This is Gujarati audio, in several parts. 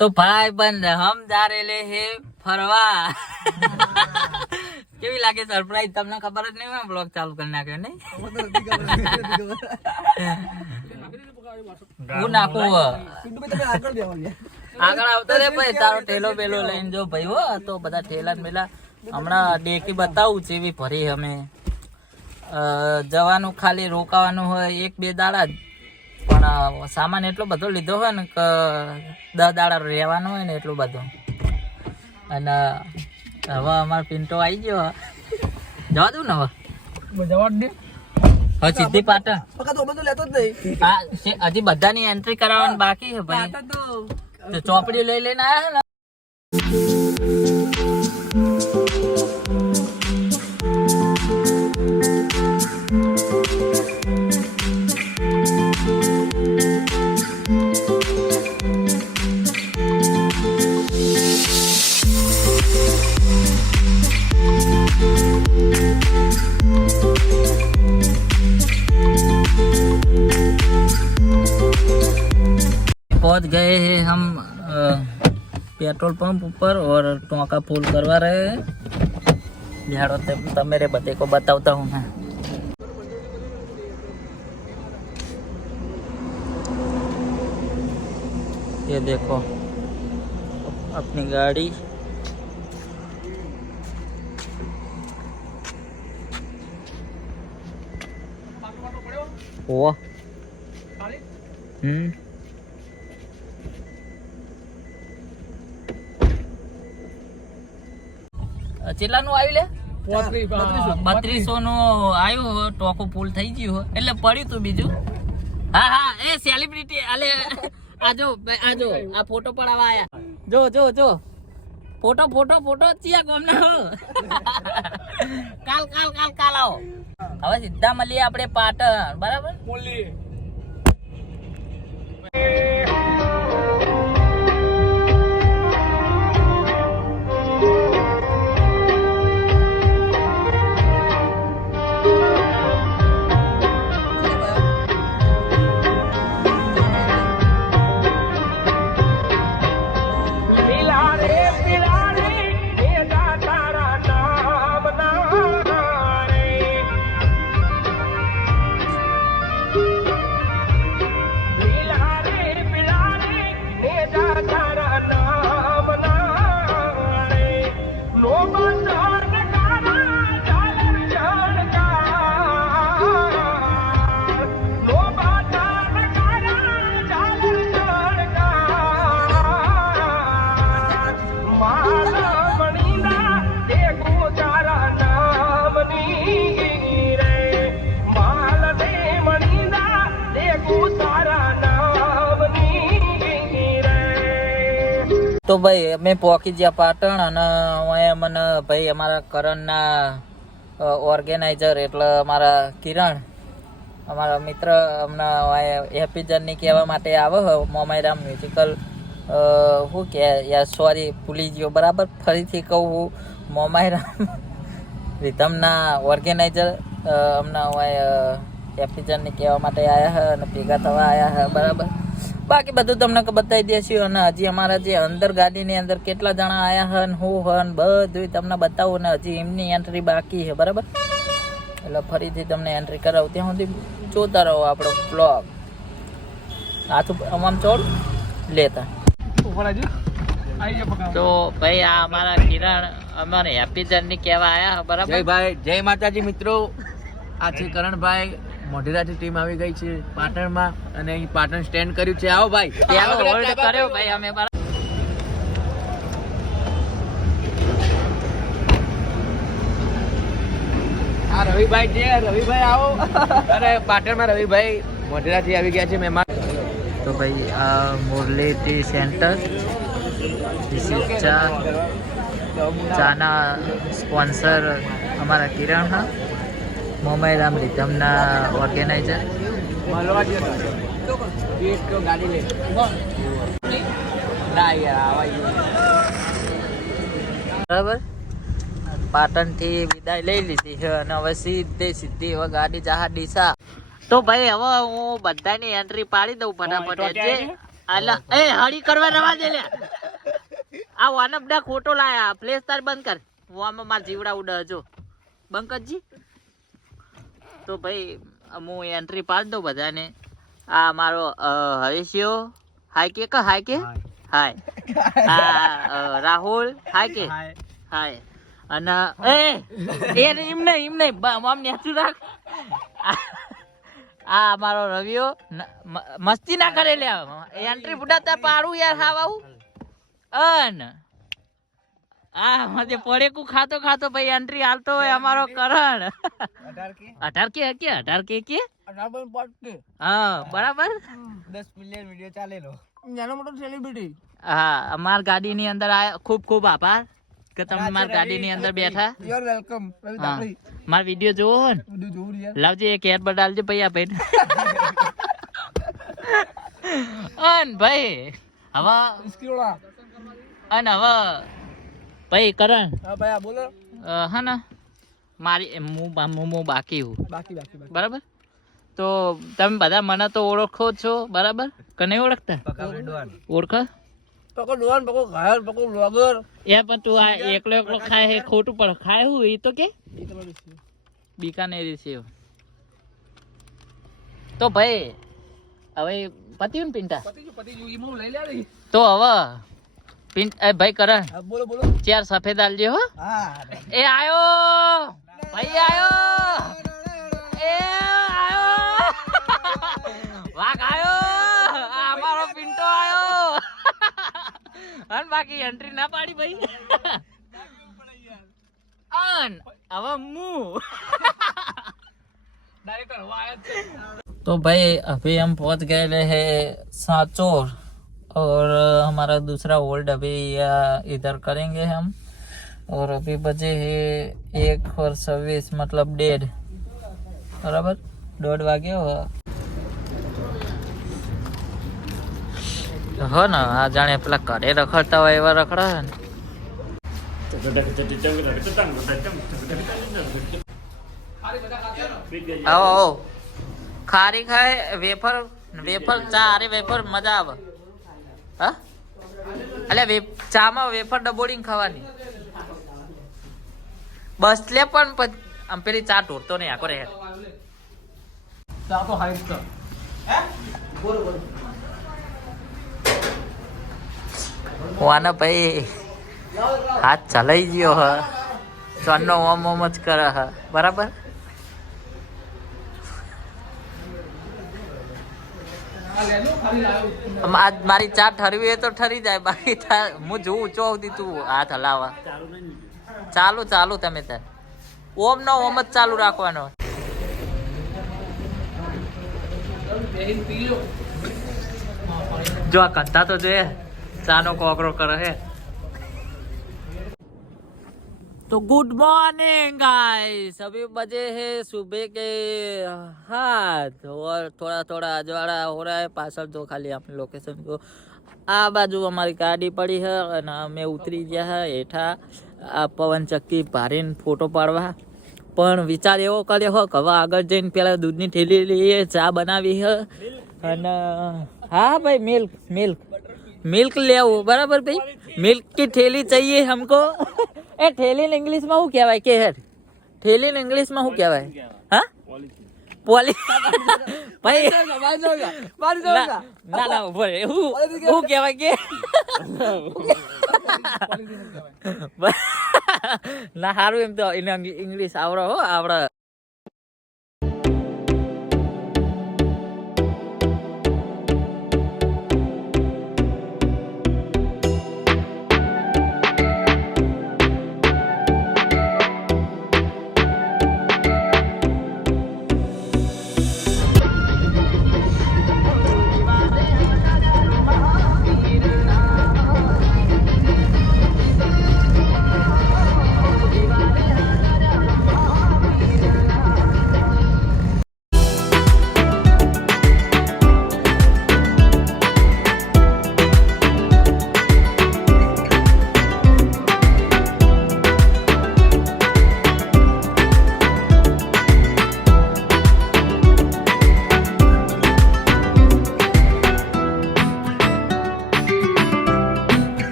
तो भाई बंद हम जा रहे है फरवा કેવી લાગે સરપ્રાઈઝ તમને ખબર જ નહીં હોય બ્લોગ ચાલુ કરી નાખ્યો નહીં હું નાખું આગળ આવતો રે ભાઈ તારો ઠેલો બેલો લઈને જો ભાઈ હો તો બધા ઠેલા ને બેલા હમણાં ડેકી બતાવું છે એવી ભરી અમે જવાનું ખાલી રોકાવાનું હોય 1-2 દાડા જ પણ સામાન એટલો બધો લીધો હોય ને કે 10 દાડા રહેવાનું હોય ને એટલું બધું અને હવે અમારો પિન્ટો આવી ગયો જવા દઉં ને હવે જવા દે હવે સીધી પાટણ હજી બધાની એન્ટ્રી કરાવવાની બાકી છે ભાઈ તો ચોપડી લઈ લઈને આવ્યા ને पहुंच गए हैं हम पेट्रोल पंप ऊपर और टोंका फुल करवा रहे हैं बिहार तब मेरे बच्चे को बताता हूँ मैं ये देखो अपनी गाड़ी ओ ચેટલાનું આવ્યું લે 3200 નું આવ્યું ટોકો ફૂલ થઈ ગયું એટલે પડ્યું તું બીજું હા હા એ સેલિબ્રિટી આલે આજો આ ફોટો પડાવવા આયા જો ફોટો ચિયા કોમના હો કાલ આવો હવે સીધા મળીએ આપણે પાટણ બરાબર બોલી તો ભાઈ અમે પહોંચી ગયા પાટણ અને અહીંયા મને ભાઈ અમારા કરણના ઓર્ગેનાઇઝર એટલે અમારા કિરણ અમારા મિત્ર હમણાં હેપી જર્ની કહેવા માટે આવે મોમાઈરામ મ્યુઝિકલ શું કે યાર સોરી ભૂલી ગયો બરાબર ફરીથી કહું હું મોમાઈરામ રીધમના ઓર્ગેનાઇઝર હમણાં હેપી જર્ની કહેવા માટે આવ્યા છે અને ભેગા થવા આવ્યા છે બરાબર બાકી બધું તમને બતાવી દેશું અને હજી અમારા જે અંદર ગાડીની અંદર કેટલા જણા આયા હન હું હન બધું તમને બતાવું ને હજી એમની એન્ટ્રી બાકી છે બરાબર એટલે ફરીથી તમને એન્ટ્રી કરાવું ત્યાં સુધી જોતા રહો આપણો બ્લોગ હાથ આમ ચોડ લેતા તો ભાઈ આ અમારા કિરણ અમારે હેપી જર્ની કહેવા આયા બરાબર જય ભાઈ જય માતાજી મિત્રો આ છે કરણભાઈ મોઢેરાથી ટીમ આવી ગઈ છે પાટણમાં અને અહીં પાટણ સ્ટેન્ડ કર્યું છે આવો ભાઈ ત્યાંનો હોલ્ડ કર્યો ભાઈ અમે આ રવિભાઈ છે રવિભાઈ આવો અરે પાટણમાં રવિભાઈ મોઢેરાથી આવી ગયા છે મહેમાન તો ભાઈ આ મુરલી ટી સેન્ટર ચાના સ્પોન્સર અમારા કિરણ હા મોમાઈરામ રીધમના ઓર્ગેનાઇઝર બરાબર પાટણ થી વિદાય લઈ લીધી છે અને હવે સીધી હવે ગાડી જહા ડીસા તો ભાઈ હવે હું બધાની એન્ટ્રી પાડી દઉં ફટાફટ જે અલા એ હળી કરવા રવા દે લે આ વાનબડા ખોટો લાયા પ્લેસ તાર બંધ કર વામાં માર જીવડા ઉડે જો બંકજી તો ભાઈ હું એન્ટ્રી પાડ દઉં બધાને આ મારો હરીશિયો હાય કે હાય રાહુલ હાય હાય અને એ એમ નહીં આમ નેચું રાખ આ મારો રવિયો મસ્તી ના કરે લે એન્ટ્રી ફૂટાતા પાડું યાર હાવ આવું અન આ મને પડેકું ખાતો ભાઈ એન્ટ્રી હાલતો હોય અમારો કરણ 18 કે હા બરાબર 10 મિલિયન વિડિયો ચાલેલો નાનો મોટો સેલિબ્રિટી હા અમાર ગાડી ની અંદર ખૂબ આભાર કે તમે મારી ગાડી ની અંદર બેઠા યુ આર વેલકમ માર વિડિયો જોવો ને લાવજે એક એડ બડાલજે ભાઈ આ ભાઈ અન ભાઈ હવે ભાઈ કરણ હા ભાઈ બોલો હા ને મારી હું બાકી હું બરાબર તો તમે બધા મને તો ઓળખો છો બરાબર કે નહીં ઓળખતા ઓળખો પકો ડોન પકો ઘાયલ પકો બ્લોગર એ પણ તું આ એકલો ખાય હે ખોટું પણ ખાય હું એ તો કે બીકાનેરી સેવ તો ભાઈ હવે પતિયું ને પિંટા તો હવે ભાઈ કરણ બોલો ચાર સફેદ આલજે હો એ આયો ભાઈ આયો વાઘ આયો અમારો પિંટો આયો અન બાકી એન્ટ્રી ના પાડી ભાઈ અન હવે तो भाई अभी हम पहुंच गए हैं सांचौर और हमारा दूसरा होल्ड अभी इधर करेंगे हम और अभी बजे है 1:26 मतलब 1:30 बराबर 1:30 वागे हो ना आ जाने पेला करे रखड़ता हुआ एवं रखड़ा है आओ खारी खाए वेफर चा अरे वेफर मजा आवे હા એટલે ચા માં વેફર ડબોડીને ખાવાની બસ લે પણ આમ પેલી ચા ઢોરતો નહીં આખો રે ચા તો હાઈટ તો બોલો વાના ભાઈ હાથ ચલાઈ ગયો હ ચોનનો ઓમ ઓમ જ કરે હ બરાબર મારી ચા ઠરવી હોય તો ઠરી જાય બાકી હું જોઉં ચોથી તું હાથ હલાવા ચાલુ તમે તાર ઓમ નો ઓમ જ ચાલુ રાખવાનો જો આ કંતા તો જોઈએ ચા નો કોકરો કરે है तो गुड मॉर्निंग गाइस अभी बजे है सुबह के 7 और थोड़ा अजवाड़ा हो रहा है पासल तो खाली अपने लोकेशन को आ बाजू हमारी गाड़ी पड़ी है અને અમે ઉતરી ગયા है हेठा આ પવન ચક્કી ભારીને ફોટો પાડવા પણ વિચાર એવો કર્યો હો કે હવે આગળ જઈને પેલા દૂધની થેલી લઈએ ચા બનાવી છે અને હા ભાઈ મિલ્ક લેવું બરાબર ભાઈ મિલ્ક की थैली चाहिए हमको ए थैली ने इंग्लिश में શું કહેવાય કે હેર થેલી ને ઇંગ્લિશ માં શું કહેવાય હા પોલી ભાઈ ના ઉભો રે શું કહેવાય કે ના સારું એમ તો એને ઇંગ્લિશ આવડે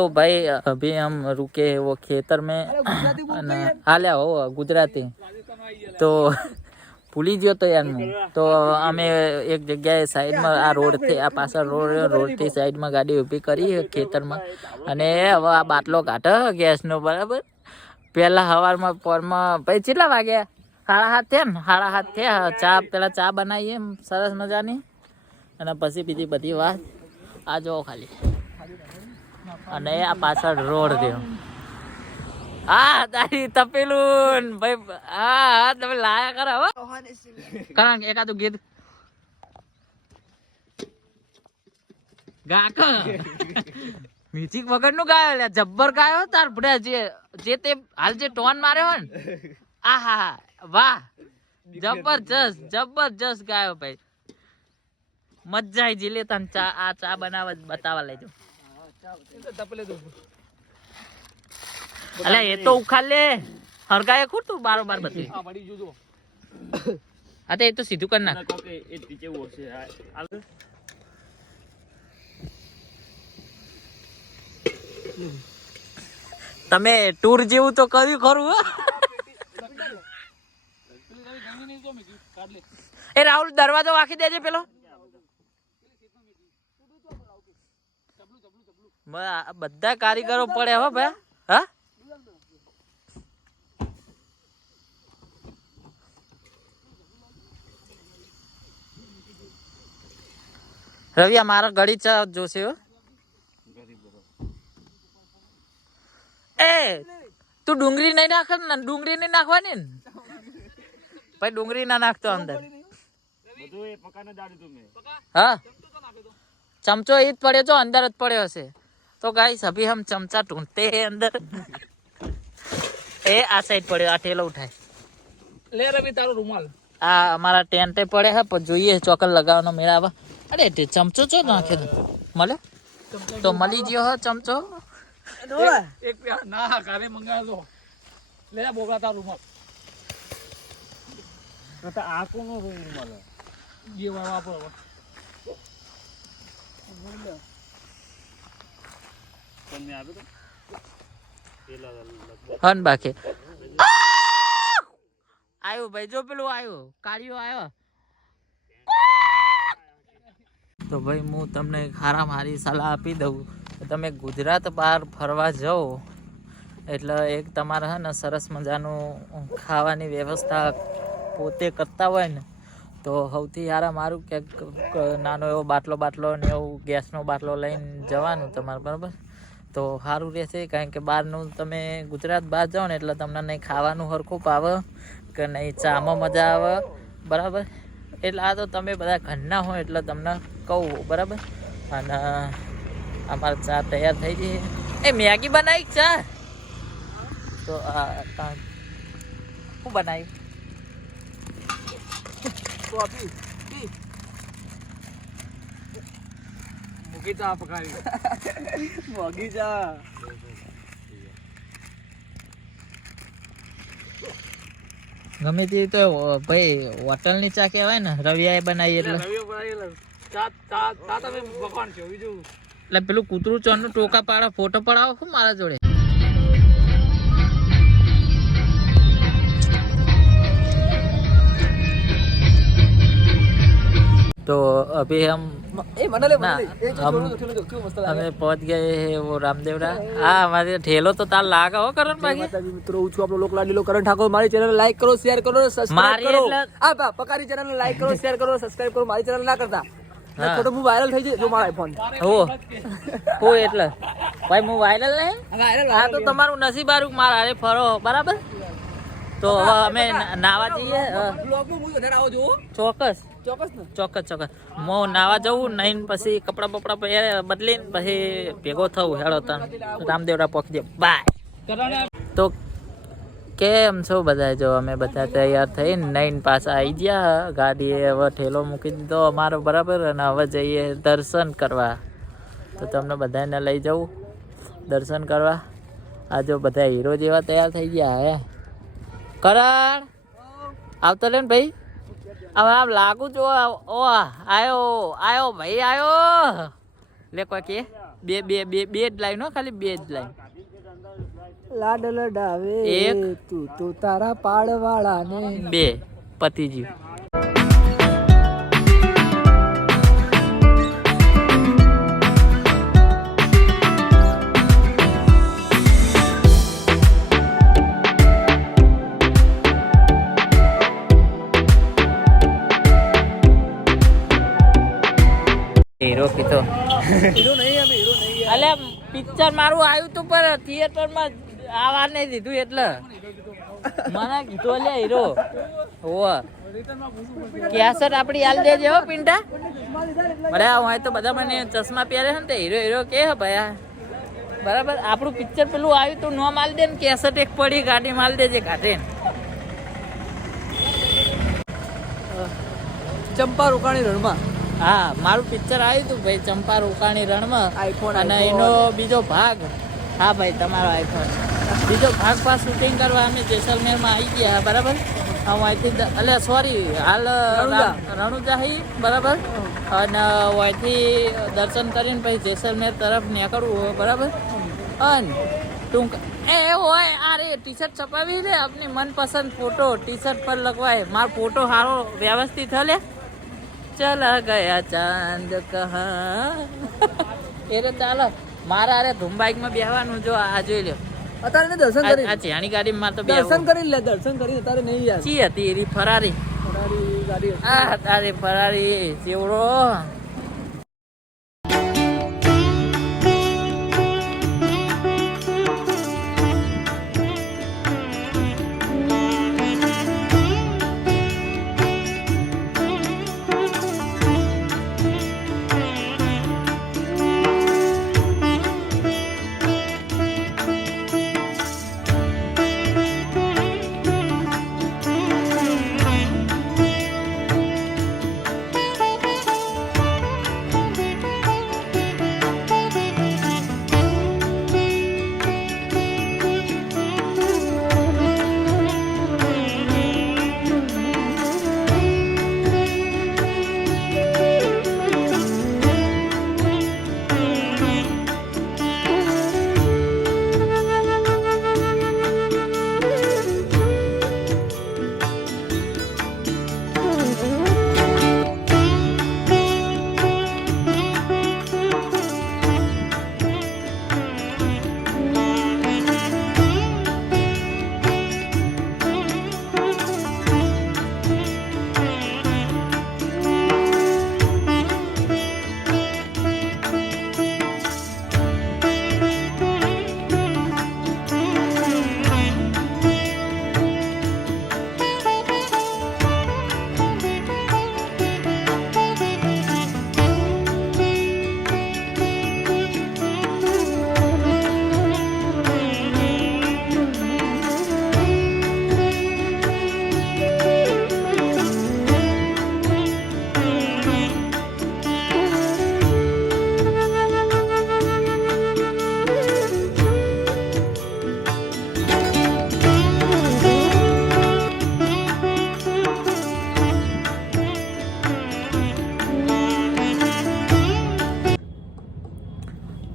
तो भाई अभी हम रुके हैं वो खेतर में અને હાલ્યા હો ગુજરાતી તો ભૂલી ગયો તો યાર હું તો અમે એક જગ્યાએ સાઈડમાં આ રોડથી આ પાછળ રોડથી સાઈડમાં ગાડી ઊભી કરી ખેતરમાં અને હવે આ બાટલો કાઢે ગેસનો બરાબર પહેલા સવારમાં પોરમાં ભાઈ કેટલા વાગ્યા 7:30 થયા ને 7:30 થયા ચા પેલા ચા બનાવીએ એમ સરસ મજાની અને પછી બીજી બધી વાત આ જો ખાલી અને આ પાછળ રોડ થયો હા તારી તપેલું ભાઈ હા તમે લાયા કરો હો કારણ એકાદું ગીત ગાક મ્યુઝિક વગર નું ગાયો લે જબ્બર ગાયો તાર ભડે જે તે હાલ જે ટોન માર્યો હોય ને આ હા વાહ જબરજસ્ત ગાયો ભાઈ મજા આવી જીલે તને ચા આ ચા બતાવવા લેજો અલે એ તો ઉખાડ લે હરગાય ખોટું બારોબાર બધી હા તો એ તો સીધું કરી નાખ તમે ટૂર જેવું તો કર્યું ખરું એ રાહુલ દરવાજો વાંકી દેજે પેલો બધા કારીગરો પડે હો ભાઈ હા રવિ મારા ગળી ચા જોશે હો એ તું ડુંગળી નહીં નાખ ને ડુંગળી નહીં નાખવાની ને ભાઈ ડુંગળી ના નાખતો અંદર હા चमचो ईद पड़े जो अंदर पड़े हसे तो गाइस अभी हम चमचा ढूंढते हैं अंदर ए आ साइड पड़े आ ठेलो उठाए ले रवि तारो रुमाल आ हमारा टेंटे पड़े है पर જોઈએ ચોકલ લગાવવાનો મેળા આવા અરે તે ચમચો ચો નાખે મળે તો મળી ગયો હો ચમચો એક ના કારે મંગાવ દો લે બોગા તારો રૂમાલ તો આ કોનો રૂમાલ ये वापरो હન બાકી આવ્યો ભાઈ જો પેલું આવ્યો કાળિયો આવ્યો તો ભાઈ હું તમને ખારા મારી સલાહ આપી દઉં તમે ગુજરાત બહાર ફરવા જાઓ એટલે એક તમારે હે ને સરસ મજાનું ખાવાની વ્યવસ્થા પોતે કરતા હોય ને તો સૌથી સારા મારું કે નાનો એવો બાટલો ને એવું ગેસનો બાટલો લઈને જવાનું તમારે બરાબર તો સારું રહેશે કારણ કે બહારનું તમે ગુજરાત બહાર જાઓ ને એટલે તમને નહીં ખાવાનું સરખું પાવે કે નહીં ચામાં મજા આવે બરાબર એટલે આ તો તમે બધા ઘરના હોય એટલે તમને કહું બરાબર અને અમારે ચા તૈયાર થઈ ગઈ એ મેગી બનાવી ચા તો શું બનાવી મૂકી ચા પકાવી મોગી ચા ગમે તે તો ભાઈ હોટલની ચા કહેવાય ને રવિયાએ બનાવી એટલે એટલે પેલું કૂતરું ચોરનું ટોકા પાડો ફોટો પડાવો શું મારા જોડે तो अभी हम हमें पहुंच गए हैं वो रामदेवरा हाँ हमारे ठेलो तो तार लागा हो करण बाकी मित्रों હું છું આપણો લોક લાડીલો કરણ ઠાકોર મારી ચેનલ લાઈક કરો શેર કરો સબસ્ક્રાઇબ કરો આ પકારી ચેનલ લાઈક કરો શેર કરો સબસ્ક્રાઇબ કરો મારી ચેનલ ના કરતા થોડો હું વાયરલ થઈ જાય જો મારા ફોન હો એટલે ભાઈ હું વાયરલ નહીં હા તો તમારું નસીબ હારું મારા હારે ફરો બરાબર તો હવે અમે નાવા જઈએ ચોક્કસ હું નાવા જવું નહીં પછી કપડા બપડા બદલીને પછી ભેગો થવું હેડો તને રામદેવડા પહોંચી દે બાય તો કેમ છો બધા જો અમે બધા તૈયાર થઈને નહીં પાછા આવી ગયા ગાડીએ હવે ઠેલો મૂકી દીધો અમારો બરાબર અને હવે જઈએ દર્શન કરવા તો તમને બધાને લઈ જવું દર્શન કરવા આ જો બધા હીરો જેવા તૈયાર થઈ ગયા હે કરણ આવતો લે ને ભાઈ હવે આમ લાગુ જો ઓ આયો ભાઈ આયો લે કોઈ કે બે બે બે બે જ લાઈન હો, ખાલી બે જ લાઈન. લાડ લડાવે એક. તું તો તારા પાડવાળા ને. બે પતિજી. હીરો કીધો હીરો નહીં, અમે હીરો નહીં. અલે પિક્ચર મારું આવ્યું તું પર થિયેટર માં આવા નહીં દીધું એટલે મને કીધું લે હીરો હોવ કેસર આપડી હાલ દેજે હો પિંટા. બરાબર હોય તો બધા મને ચશ્મા પહેરે છે ને તે હીરો હીરો કે હે ભાઈ. બરાબર આપણું પિક્ચર પેલું આવ્યું તું નો માલ દે ને કેસર એક પડી ગાડી માલ દેજે કાઢે. ચંપા રોકાણી રણમાં હા મારું પિક્ચર આવ્યું હતું ભાઈ ચંપા રોકાણી રણમાં. આઈફોન અને એનો બીજો ભાગ હા ભાઈ તમારો આઈફોન બીજો ભાગ પાસ શૂટિંગ કરવા અમે જેસલમેરમાં આવી ગયા બરાબર. અહીંથી એટલે સોરી હાલ રણુજા હી બરાબર. અને અહીંથી દર્શન કરીને પછી જેસલમેર તરફ નીકળવું બરાબર. અને ટૂંક એ હોય આ રે ટી શર્ટ છપાવી લે આપની મનપસંદ ફોટો ટી શર્ટ પર લખવાય. મારો ફોટો સારો વ્યવસ્થિત હલે ચલા ગયા ચાંદ કહા એ રે ચાલો મારા અરે ધૂમ બાઈકમાં બેહવાનું જો આ જોઈ લ્યો. અત્યારે એને દર્શન કરી આ ચેણી ગાડીમાં તો દર્શન કરી લે, દર્શન કરી અત્યારે નહીં યાર. ચી હતી એરી ફરારી ફરારી ગાડી હતી. આ તારી ફરારી ચેવડો.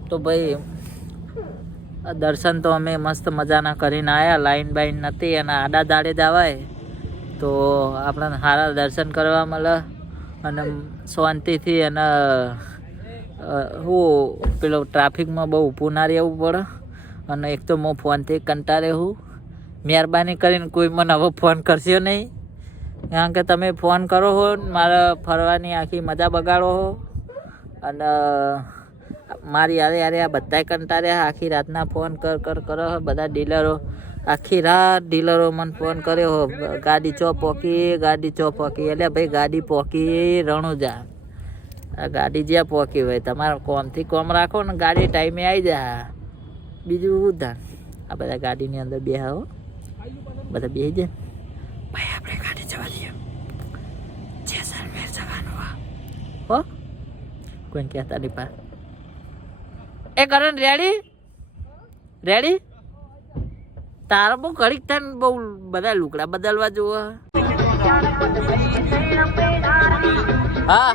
તો ભાઈ દર્શન તો અમે મસ્ત મજાના કરીને આવ્યા. લાઈન બાઈન નથી અને આડા દાડે જવાય તો આપણને સારા દર્શન કરવા મળે અને શાંતિથી. અને હું પેલો ટ્રાફિકમાં બહુ ઊભું ના રહેવું પડે. અને એક તો હું ફોનથી કંટાળે હું. મહેરબાની કરીને કોઈ મને હવે ફોન કરશો નહીં, કારણ કે તમે ફોન કરો હો મારે ફરવાની આખી મજા બગાડો હો. અને મારી યારે યારે આ બધાય કંટાળ્યા. આખી રાતના ફોન કરો બધા ડીલરો. આખી રાત ડીલરો મને ફોન કર્યો હો ગાડી ચો પોકી એટલે ભાઈ ગાડી પોકી રણુજા. આ ગાડી જ્યાં પોકી હોય તમારે કોમથી કોમ રાખો ને ગાડી ટાઈમે આવી જાય. બીજું શું થાય. આ બધા ગાડીની અંદર બેહો બધા બેસી જાય. ભાઈ આપણે ગાડી જવા દઈએ જેસલમેર જવાનું હો. કોઈને કહેતા નહીં પા. એ કરણ રેડી તારા બહુ ઘડીક થાય બહુ બધા લુકડા બદલવા જોવા. હા